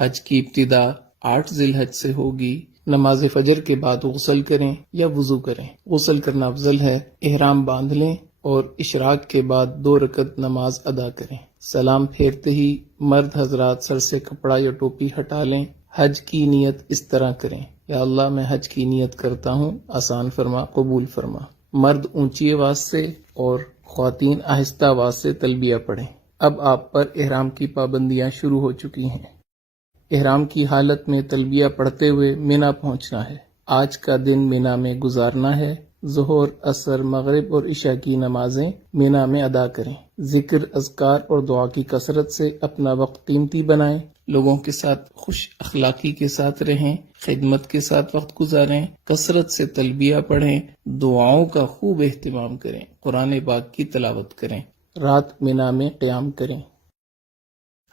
حج کی ابتدا 8 ذی الحج سے ہوگی۔ نماز فجر کے بعد غسل کریں یا وضو کریں، غسل کرنا افضل ہے۔ احرام باندھ لیں اور اشراق کے بعد 2 رکعت نماز ادا کریں۔ سلام پھیرتے ہی مرد حضرات سر سے کپڑا یا ٹوپی ہٹا لیں۔ حج کی نیت اس طرح کریں: یا اللہ میں حج کی نیت کرتا ہوں، آسان فرما، قبول فرما۔ مرد اونچی آواز سے اور خواتین آہستہ آواز سے تلبیہ پڑھیں۔ اب آپ پر احرام کی پابندیاں شروع ہو چکی ہیں۔ احرام کی حالت میں تلبیہ پڑھتے ہوئے مینا پہنچنا ہے۔ آج کا دن مینا میں گزارنا ہے۔ ظہر، عصر، مغرب اور عشاء کی نمازیں مینا میں ادا کریں۔ ذکر، اذکار اور دعا کی کثرت سے اپنا وقت قیمتی بنائیں۔ لوگوں کے ساتھ خوش اخلاقی کے ساتھ رہیں، خدمت کے ساتھ وقت گزاریں، کثرت سے تلبیہ پڑھیں، دعاؤں کا خوب اہتمام کریں، قرآن پاک کی تلاوت کریں، رات مینا میں قیام کریں۔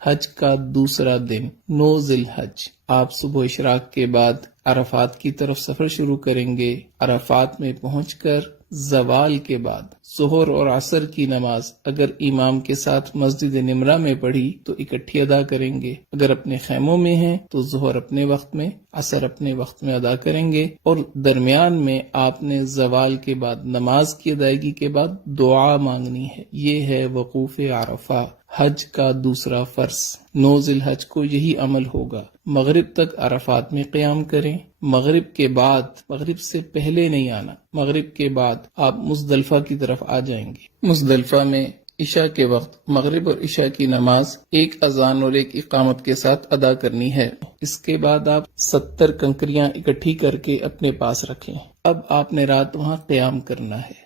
حج کا دوسرا دن 9 ذی الحج، آپ صبح اشراق کے بعد عرفات کی طرف سفر شروع کریں گے۔ عرفات میں پہنچ کر زوال کے بعد ظہر اور عصر کی نماز اگر امام کے ساتھ مسجد نمرہ میں پڑھی تو اکٹھی ادا کریں گے۔ اگر اپنے خیموں میں ہیں تو ظہر اپنے وقت میں، عصر اپنے وقت میں ادا کریں گے، اور درمیان میں آپ نے زوال کے بعد نماز کی ادائیگی کے بعد دعا مانگنی ہے۔ یہ ہے وقوف عرفہ، حج کا دوسرا فرض۔ 9 ذی الحج کو یہی عمل ہوگا۔ مغرب تک عرفات میں قیام کریں۔ مغرب کے بعد، مغرب سے پہلے نہیں آنا، مغرب کے بعد آپ مزدلفہ کی طرف آ جائیں گے۔ مزدلفہ میں عشاء کے وقت مغرب اور عشاء کی نماز ایک اذان اور ایک اقامت کے ساتھ ادا کرنی ہے۔ اس کے بعد آپ 70 کنکریاں اکٹھی کر کے اپنے پاس رکھیں۔ اب آپ نے رات وہاں قیام کرنا ہے۔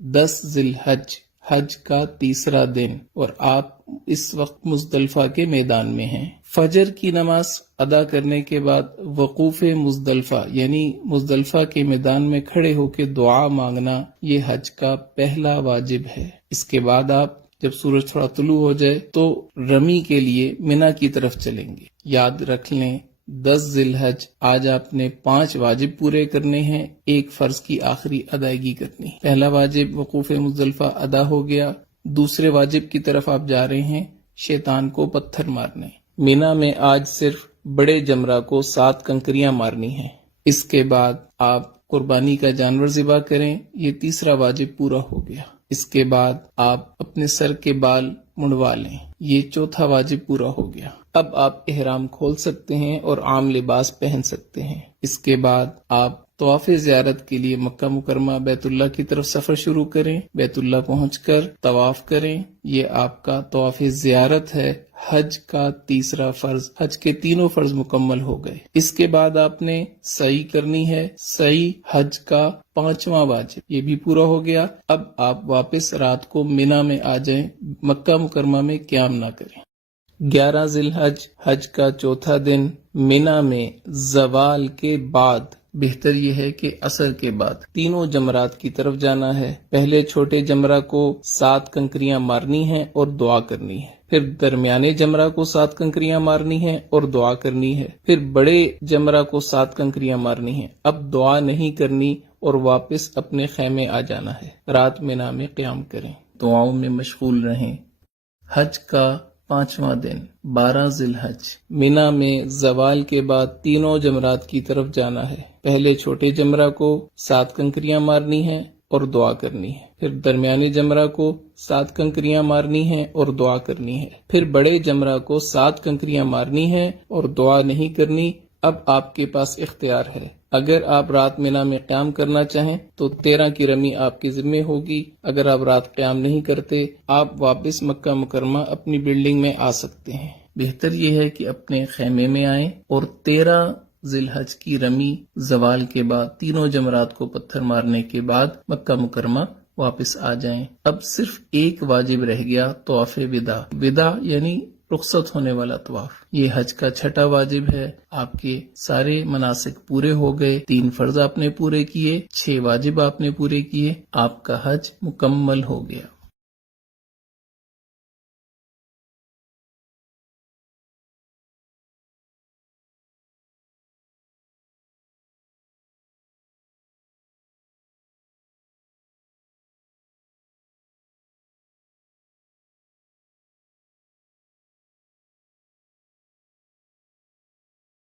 10 ذی الحج، حج کا تیسرا دن، اور آپ اس وقت مزدلفہ کے میدان میں ہیں۔ فجر کی نماز ادا کرنے کے بعد وقوف مزدلفہ یعنی مزدلفہ کے میدان میں کھڑے ہو کے دعا مانگنا، یہ حج کا پہلا واجب ہے۔ اس کے بعد آپ جب سورج تھوڑا طلوع ہو جائے تو رمی کے لیے مینا کی طرف چلیں گے۔ یاد رکھ لیں 10 ذی الحج آج آپ نے 5 واجب پورے کرنے ہیں، ایک فرض کی آخری ادائیگی کرنی ہے۔ پہلا واجب وقوف مزدلفہ ادا ہو گیا۔ دوسرے واجب کی طرف آپ جا رہے ہیں، شیطان کو پتھر مارنے۔ مینا میں آج صرف بڑے جمرہ کو 7 کنکریاں مارنی ہیں۔ اس کے بعد آپ قربانی کا جانور ذبح کریں، یہ تیسرا واجب پورا ہو گیا۔ اس کے بعد آپ اپنے سر کے بال منڈوا لیں، یہ چوتھا واجب پورا ہو گیا۔ اب آپ احرام کھول سکتے ہیں اور عام لباس پہن سکتے ہیں۔ اس کے بعد آپ طواف زیارت کے لیے مکہ مکرمہ بیت اللہ کی طرف سفر شروع کریں۔ بیت اللہ پہنچ کر طواف کریں، یہ آپ کا طواف زیارت ہے۔ حج کا تیسرا فرض، حج کے تینوں فرض مکمل ہو گئے۔ اس کے بعد آپ نے سعی کرنی ہے، سعی حج کا 5واں واجب، یہ بھی پورا ہو گیا۔ اب آپ واپس رات کو مینا میں آ جائیں، مکہ مکرمہ میں قیام نہ کریں۔ 11 ذی الحج، حج کا چوتھا دن، مینا میں زوال کے بعد، بہتر یہ ہے کہ عصر کے بعد، تینوں جمرات کی طرف جانا ہے۔ پہلے چھوٹے جمرہ کو 7 کنکریاں مارنی ہیں اور دعا کرنی ہے، پھر درمیانے جمرہ کو 7 کنکریاں مارنی ہیں اور دعا کرنی ہے، پھر بڑے جمرہ کو 7 کنکریاں مارنی ہیں۔ اب دعا نہیں کرنی اور واپس اپنے خیمے آ جانا ہے۔ رات مینا میں قیام کریں، دعاؤں میں مشغول رہیں۔ حج کا 5واں دن، 12 ذی الحج، مینا میں زوال کے بعد تینوں جمرات کی طرف جانا ہے۔ پہلے چھوٹے جمرہ کو 7 کنکریاں مارنی ہیں اور دعا کرنی ہے، پھر درمیانے جمرہ کو 7 کنکریاں مارنی ہیں اور دعا کرنی ہے، پھر بڑے جمرہ کو 7 کنکریاں مارنی ہیں اور دعا نہیں کرنی۔ اب آپ کے پاس اختیار ہے، اگر آپ رات مینا میں قیام کرنا چاہیں تو 13 کی رمی آپ کے ذمہ ہوگی۔ اگر آپ رات قیام نہیں کرتے، آپ واپس مکہ مکرمہ اپنی بلڈنگ میں آ سکتے ہیں۔ بہتر یہ ہے کہ اپنے خیمے میں آئیں اور 13 ذی الحج کی رمی زوال کے بعد تینوں جمرات کو پتھر مارنے کے بعد مکہ مکرمہ واپس آ جائیں۔ اب صرف ایک واجب رہ گیا، طواف وداع۔ وداع یعنی رخصت ہونے والا طواف، یہ حج کا 6واں واجب ہے۔ آپ کے سارے مناسک پورے ہو گئے، 3 فرض آپ نے پورے کیے، 6 واجب آپ نے پورے کیے، آپ کا حج مکمل ہو گیا۔